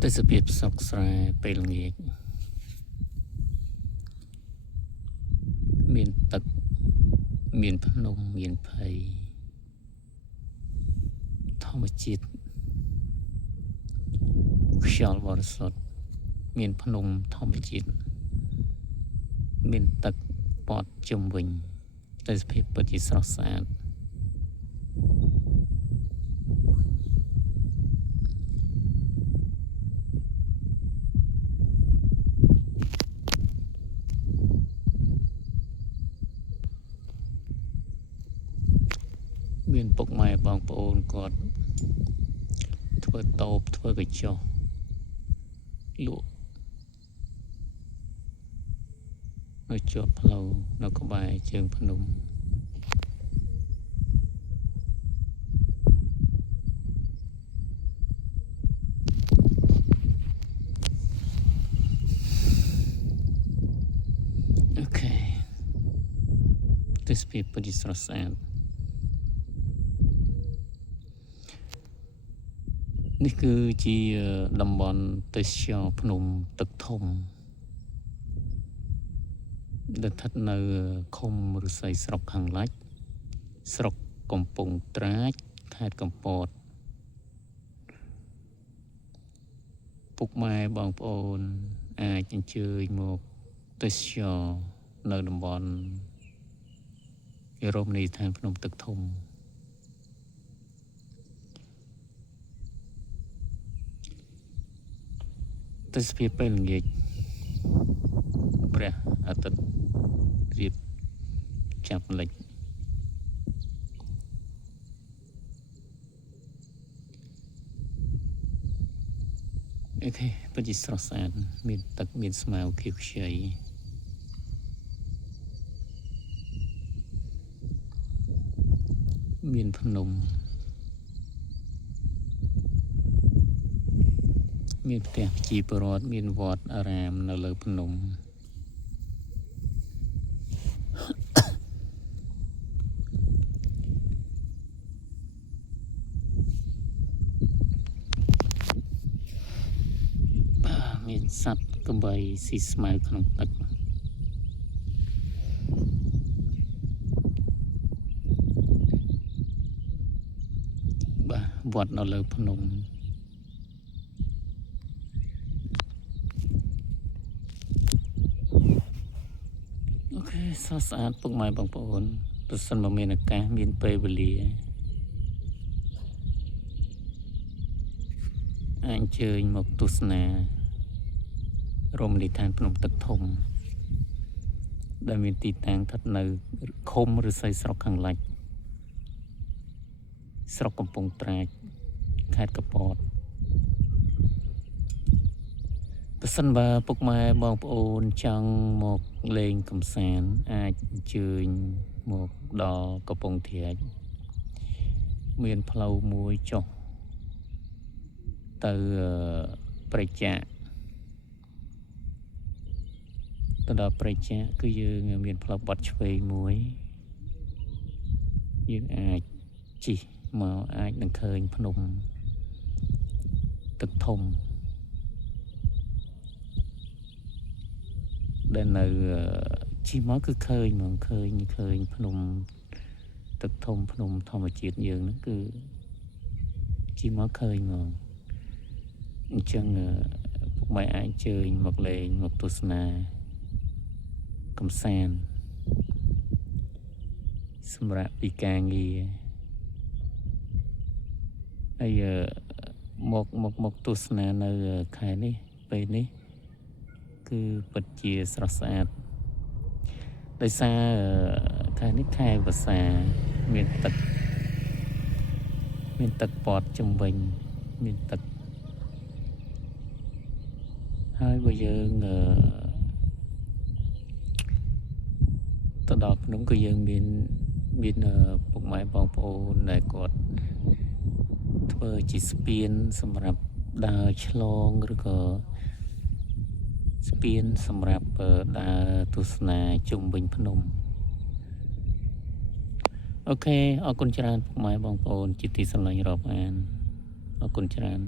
Tới sự việc sọc sàiពេលល្ងាចមានទឹកមានភ្នំមានភ័យធម្មជាតិខ្យល់បរិសុទ្ធមានភ្នំធម្មជាតិមានទឹកព័ទ្ធជុំវិញទេសភាពពិតជាស្រស់ស្អាតមានពុកម៉ែបងប្អូនគាត់ធ្វើតូបធ្វើកញ្ចុះលក់នៅជាប់ផ្លូវនៅក្បែរជើងភ្នំអូខេទេសភាពពិតជាស្រស់ស្អាតនេះគឺជាតំបន់ទេសចរភ្នំទឹកធំដែលស្ថិតនៅឃុំឫស្សីស្រុកខាងលិចស្រុកកំពង់ត្រាចខេត្តកំពតពុកម៉ែបងប្អូនអាចអញ្ជើញមកទេសចរនៅតំបន់រមណីយដ្ឋានភ្នំទឹកធំទេសភាពពេលល្ងាចព្រះអាទិត្យរៀបចាប់លិចអូខេពិតជាស្រស់ស្អាតមានទឹកមានស្មៅខៀវខ្ចីមានភ្នំមានផ្ទះប្រជាពលរដ្ឋមានវត្តអារាមនៅលើភ្នំមានសត្វកបីស៊ីស្មៅក្នុងទឹកបាទវត្តនៅលើភ្នំអូខេស្រស់ស្អាតពុកម៉ែបងប្អូនប្រសិនបើមានឱកាសមានពេលវេលាអញ្ជើញមកទស្សនារមណីយដ្ឋានភ្នំទឹកធំដែលមានទីតាំងស្ថិតនៅឃុំឫស្សីស្រុកខាងលិចស្រុកកំពង់ត្រាចខេត្តកំពតប្រសិនបើពុកម៉ែបងប្អូនចង់មកលេងកម្សាន្តអាចអញ្ជើញមកដល់កំពង់ត្រាចមានផ្លូវមួយចុះទៅព្រៃចាក់ទៅដល់ព្រៃចាក់គឺយើងមានផ្លូវបត់ឆ្វេងមួយយើងអាចជិះមកអាចនឹងឃើញភ្នំទឹកធំដែលនៅជិះមកគឺឃើញហ្មងឃើញភ្នំទឹកធំភ្នំធម្មជាតិយើងហ្នឹងគឺជិះមកឃើញហ្មងអញ្ចឹងពុកម៉ែអាចអញ្ជើញមកលេងមកទស្សនាកម្សាន្តសម្រាប់ពីការងារហើយមកទស្សនានៅខែនេះពេលនេះគឺពិតជាស្រស់ស្អាតដោយសារខែនេះខែវស្សាមានទឹកព័ទ្ធជុំវិញមានទឹកហើយបើយើងទៅដល់ភ្នំគឺយើងមានពុកម៉ែបងប្អូនដែលគាត់ធ្វើជាស្ពានសម្រាប់ដើរឆ្លងឬក៏ស្ពានសម្រាប់ដើរទស្សនាជុំវិញភ្នំអូខេអរគុណច្រើនពុកម៉ែបងប្អូនជាទីស្រឡាញ់រាប់អានអរគុណច្រើន